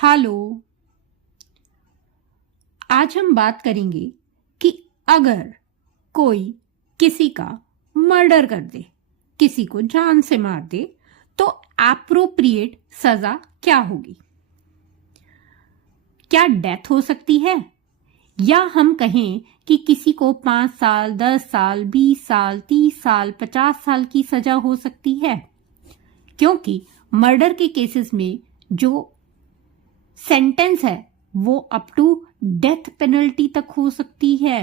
Hello. आज हम बात करेंगे कि अगर कोई किसी का मर्डर कर दे, किसी को जान से मार दे, तो एप्रोप्रिएट सजा क्या होगी। क्या डेथ हो सकती है, या हम कहें कि किसी को 5 साल, 10 साल, 20 साल, 30 साल, 50 साल की सजा हो सकती है। क्योंकि मर्डर के केसेस में जो सेंटेंस है वो अप टू डेथ पेनल्टी तक हो सकती है।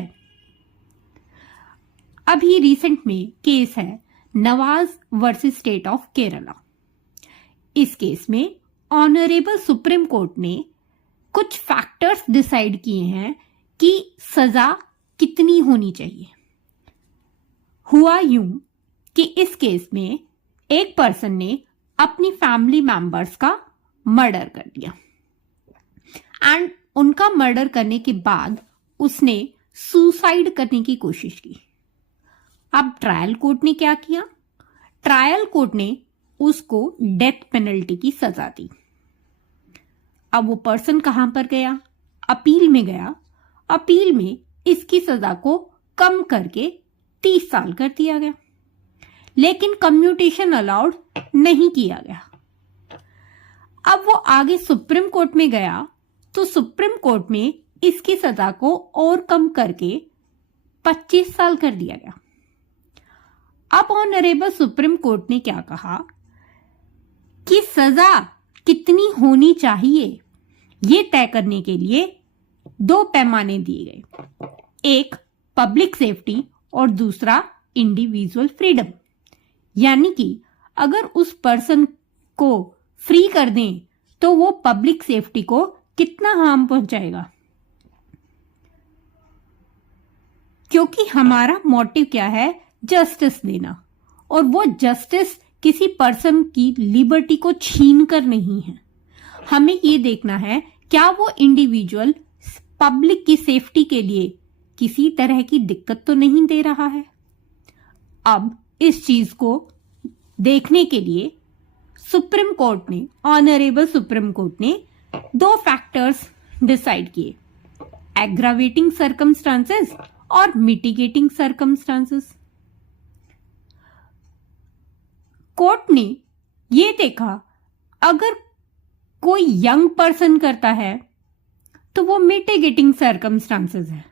अभी रिसेंट में केस है Nawaz versus state of Kerala. इस केस में ऑनरेबल सुप्रीम कोर्ट ने कुछ फैक्टर्स डिसाइड किए हैं कि सजा कितनी होनी चाहिए। हुआ यूं कि इस केस में एक पर्सन ने अपनी फैमिली मेंबर्स का मर्डर कर दिया एंड उनका मर्डर करने के बाद उसने सुसाइड करने की कोशिश की। अब ट्रायल कोर्ट ने क्या किया? ट्रायल कोर्ट ने उसको डेथ पेनल्टी की सजा दी। अब वो पर्सन कहां पर गया? अपील में गया। अपील में इसकी सजा को कम करके 30 साल कर दिया गया, लेकिन कम्यूटेशन अलाउड नहीं किया गया। अब वो आगे सुप्रीम कोर्ट में गया तो सुप्रीम कोर्ट में इसकी सजा को और कम करके 25 साल कर दिया गया। अब ऑनरेबल सुप्रीम कोर्ट ने क्या कहा कि सजा कितनी होनी चाहिए, ये तय करने के लिए 2 पैमाने दिए गए, एक पब्लिक सेफ्टी और दूसरा इंडिविजुअल फ्रीडम। यानी कि अगर उस पर्सन को फ्री कर दें तो वो पब्लिक सेफ्टी को कितना हार्म पहुंचाएगा। क्योंकि हमारा मोटिव क्या है? जस्टिस देना, और वो जस्टिस किसी पर्सन की लिबर्टी को छीन कर नहीं है। हमें ये देखना है क्या वो इंडिविजुअल पब्लिक की सेफ्टी के लिए किसी तरह की दिक्कत तो नहीं दे रहा है। अब इस चीज को देखने के लिए सुप्रीम कोर्ट ने, ऑनरेबल सुप्रीम कोर्ट ने 2 फैक्टर्स डिसाइड किए, एग्रावेटिंग सर्कमस्टांसेस और मिटिगेटिंग सर्कमस्टांसेस। कोर्ट ने ये देखा अगर कोई यंग पर्सन करता है तो वो मिटिगेटिंग सर्कमस्टांसेस है,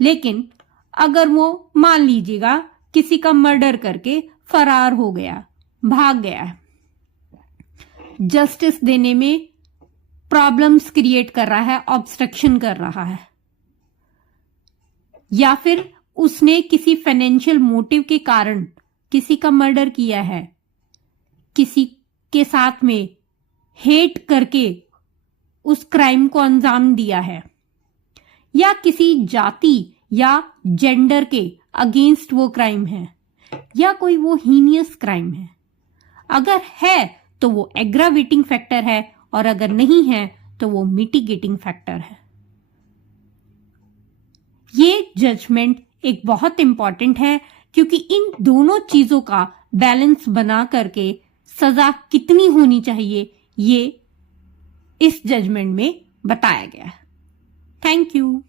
लेकिन अगर वो मान लीजिएगा किसी का मर्डर करके फरार हो गया, भाग गया है, जस्टिस देने में प्रॉब्लम्स क्रिएट कर रहा है, ऑब्स्ट्रक्शन कर रहा है, या फिर उसने किसी फाइनेंशियल मोटिव के कारण किसी का मर्डर किया है, किसी के साथ में हेट करके उस क्राइम को अंजाम दिया है, या किसी जाति या जेंडर के अगेंस्ट वो क्राइम है, या कोई वो हीनियस क्राइम है। अगर है तो वो एग्रावेटिंग फैक्टर है, और अगर नहीं है तो वो मिटिगेटिंग फैक्टर है। ये जजमेंट एक बहुत इंपॉर्टेंट है, क्योंकि इन दोनों चीजों का बैलेंस बना करके सजा कितनी होनी चाहिए ये इस जजमेंट में बताया गया है। Thank you.